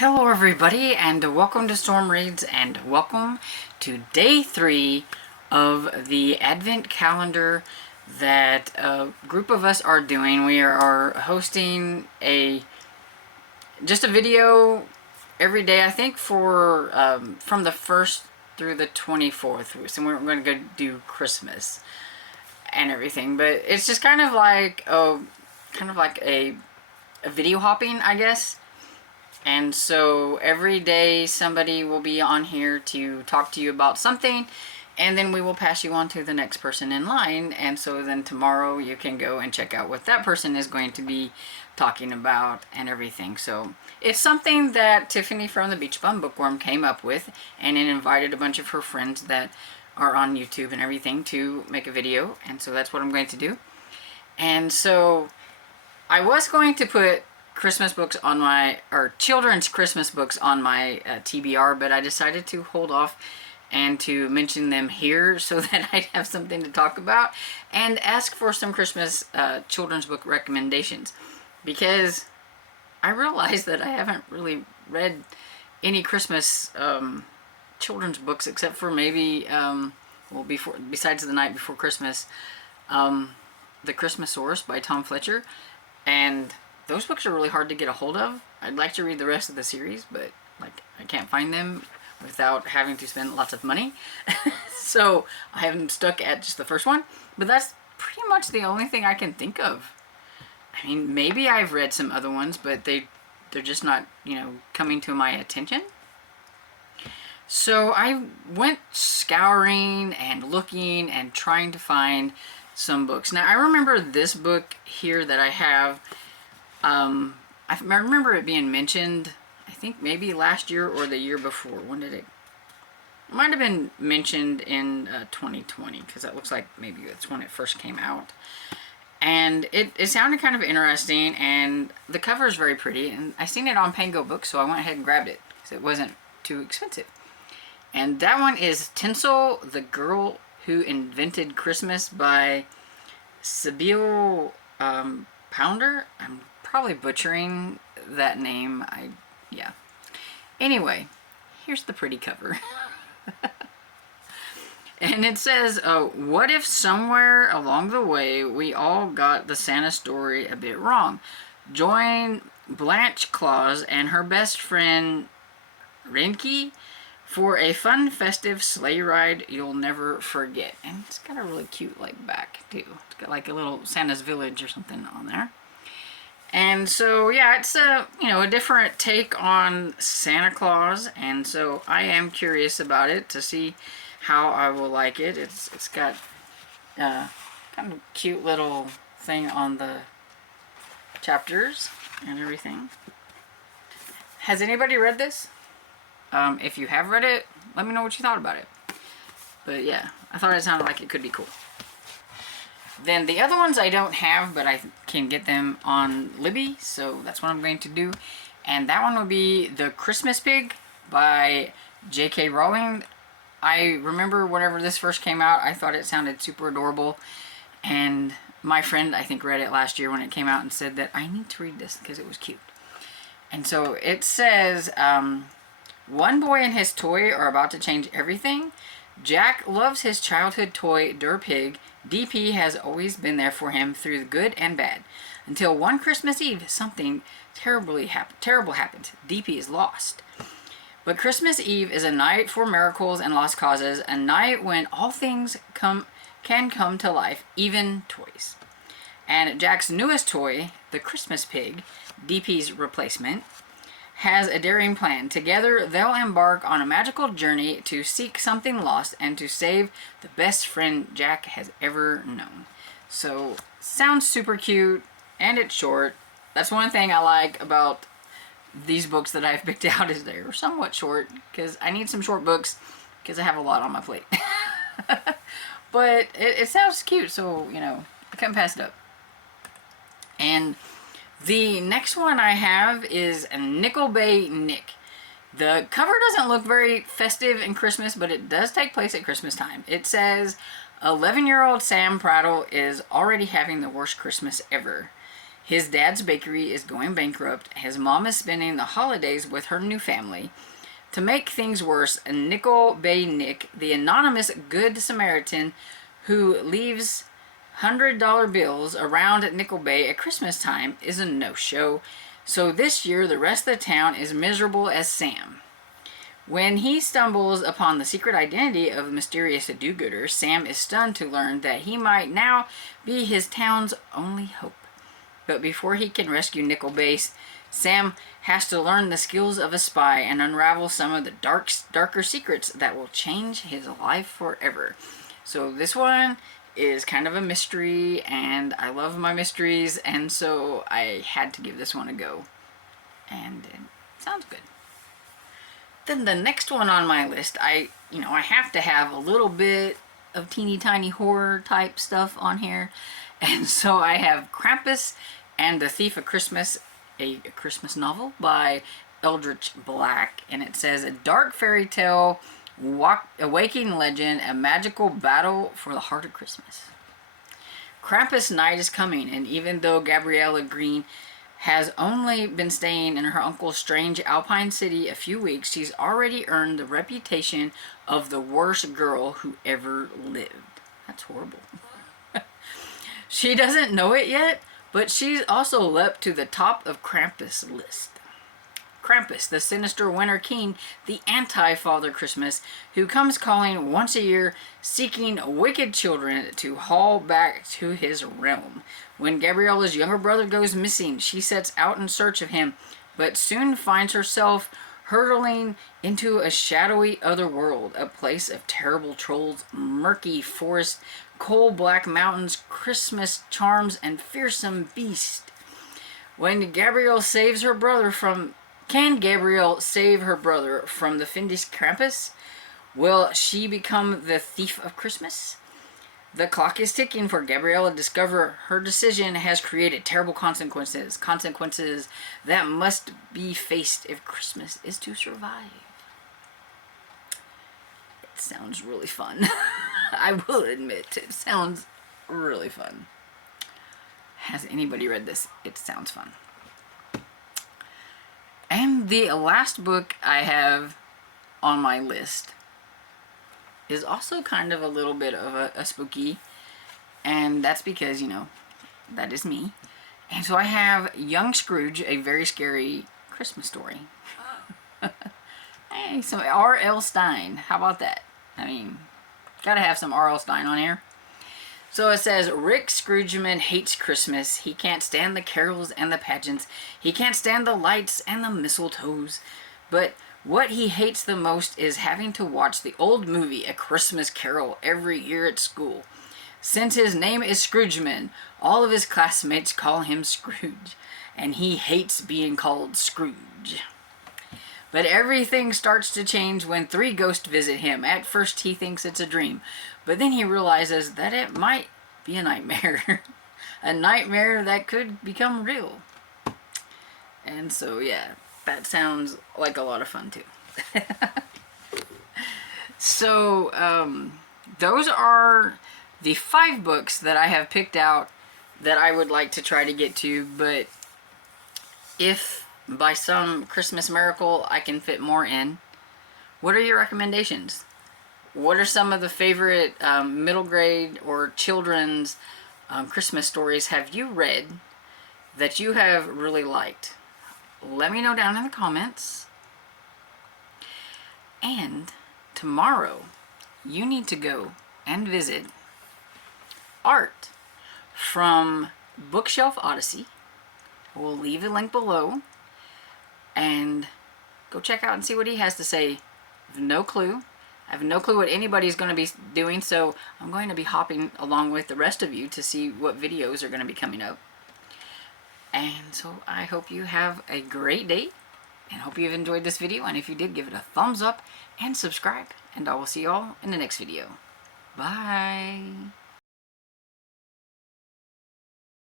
Hello everybody, and welcome to Storm Reads, and welcome to day 3 of the Advent calendar that a group of us are doing. We are hosting just a video every day, I think, for from the 1st through the 24th. So we're going to go do Christmas and everything, but it's just kind of like a video hopping, I guess. And so every day somebody will be on here to talk to you about something, and then we will pass you on to the next person in line. And so then tomorrow you can go and check out what that person is going to be talking about and everything. So it's something that Tiffany from the Beach Bum Bookworm came up with, and then invited a bunch of her friends that are on YouTube and everything to make a video. And so that's what I'm going to do. And so I was going to put Christmas books on my, or children's Christmas books on my TBR, but I decided to hold off and to mention them here so that I'd have something to talk about and ask for some Christmas children's book recommendations, because I realized that I haven't really read any Christmas children's books except for maybe besides The Night Before Christmas, The Christmasaurus by Tom Fletcher, and those books are really hard to get a hold of. I'd like to read the rest of the series, but I can't find them without having to spend lots of money. So I am stuck at just the first one, but that's pretty much the only thing I can think of. I mean, maybe I've read some other ones, but they're just not, coming to my attention. So I went scouring and looking and trying to find some books. Now I remember this book here that I have. I remember it being mentioned, I think maybe last year or the year before. When did it might have been mentioned in 2020, because that looks like maybe that's when it first came out. And it sounded kind of interesting, and the cover is very pretty, and I seen it on Pango Books, so I went ahead and grabbed it because it wasn't too expensive. And that one is Tinsel, the Girl Who Invented Christmas by Sibyl Pounder. I'm probably butchering that name. Yeah. Anyway, here's the pretty cover. And it says, what if somewhere along the way we all got the Santa story a bit wrong? Join Blanche Claus and her best friend Rinky for a fun, festive sleigh ride you'll never forget. And it's got a really cute back too. It's got like a little Santa's Village or something on there. And so, yeah, it's a different take on Santa Claus, and so I am curious about it to see how I will like it. It's got kind of cute little thing on the chapters and everything. Has anybody read this? If you have read it, let me know what you thought about it. But yeah, I thought it sounded like it could be cool. Then the other ones I don't have, but I can get them on Libby, so that's what I'm going to do. And that one will be The Christmas Pig by J.K. Rowling. I remember whenever this first came out, I thought it sounded super adorable. And my friend, I think, read it last year when it came out and said that I need to read this because it was cute. And so it says, one boy and his toy are about to change everything. Jack loves his childhood toy, Der Pig. DP has always been there for him through the good and bad. Until one Christmas Eve, something terrible happens. DP is lost. But Christmas Eve is a night for miracles and lost causes, a night when all things can come to life, even toys. And Jack's newest toy, the Christmas Pig, DP's replacement, has a daring plan. Together, they'll embark on a magical journey to seek something lost and to save the best friend Jack has ever known. So, sounds super cute, and it's short. That's one thing I like about these books that I've picked out, is they're somewhat short, because I need some short books, because I have a lot on my plate. But it sounds cute, so, I couldn't pass it up. And the next one I have is Nickel Bay Nick. The cover doesn't look very festive in Christmas, but it does take place at Christmas time. It says, 11-year-old Sam Prattle is already having the worst Christmas ever. His dad's bakery is going bankrupt. His mom is spending the holidays with her new family. To make things worse, Nickel Bay Nick, the anonymous Good Samaritan who leaves $100 bills around Nickel Bay at Christmas time, is a no-show. So this year, the rest of the town is miserable as Sam. When he stumbles upon the secret identity of the mysterious do-gooder, Sam is stunned to learn that he might now be his town's only hope. But before he can rescue Nickel Bay, Sam has to learn the skills of a spy and unravel some of the darker secrets that will change his life forever. So this one is kind of a mystery, and I love my mysteries, and so I had to give this one a go. And it sounds good. Then the next one on my list, I have to have a little bit of teeny tiny horror type stuff on here. And so I have Krampus and the Thief of Christmas, a Christmas novel by Eldritch Black, and it says a dark fairy tale, a waking legend, a magical battle for the heart of Christmas. Krampus night is coming, and even though Gabriella Green has only been staying in her uncle's strange alpine city a few weeks, she's already earned the reputation of the worst girl who ever lived. That's horrible. She doesn't know it yet, but she's also leapt to the top of Krampus' list. Krampus, the sinister winter king, the anti-Father Christmas, who comes calling once a year, seeking wicked children to haul back to his realm. When Gabriella's younger brother goes missing, she sets out in search of him, but soon finds herself hurtling into a shadowy other world, a place of terrible trolls, murky forests, coal-black mountains, Christmas charms, and fearsome beasts. Can Gabrielle save her brother from the fiendish Krampus? Will she become the thief of Christmas? The clock is ticking for Gabriella to discover her decision has created terrible consequences that must be faced if Christmas is to survive. It sounds really fun. I will admit, it sounds really fun. Has anybody read this? It sounds fun. And the last book I have on my list is also kind of a little bit of a spooky, and that's because, that is me. And so I have Young Scrooge, a very scary Christmas story. Hey, some R.L. Stine. How about that? I mean, gotta have some R.L. Stine on here. So it says, Rick Scroogeman hates Christmas. He can't stand the carols and the pageants. He can't stand the lights and the mistletoes. But what he hates the most is having to watch the old movie A Christmas Carol every year at school. Since his name is Scroogeman, all of his classmates call him Scrooge, and he hates being called Scrooge. But everything starts to change when three ghosts visit him. At first he thinks it's a dream, but then he realizes that it might be a nightmare. A nightmare that could become real. And so, yeah, that sounds like a lot of fun too. So, those are the 5 books that I have picked out that I would like to try to get to, but if by some Christmas miracle I can fit more in, what are your recommendations? What are some of the favorite middle grade or children's Christmas stories have you read that you have really liked? Let me know down in the comments. And tomorrow, you need to go and visit Art from Bookshelf Odyssey. We'll leave a link below. And go check out and see what he has to say. I have no clue. I have no clue what anybody's going to be doing, so I'm going to be hopping along with the rest of you to see what videos are going to be coming up. And so I hope you have a great day, and hope you've enjoyed this video, and if you did, give it a thumbs up and subscribe, and I will see you all in the next video. Bye!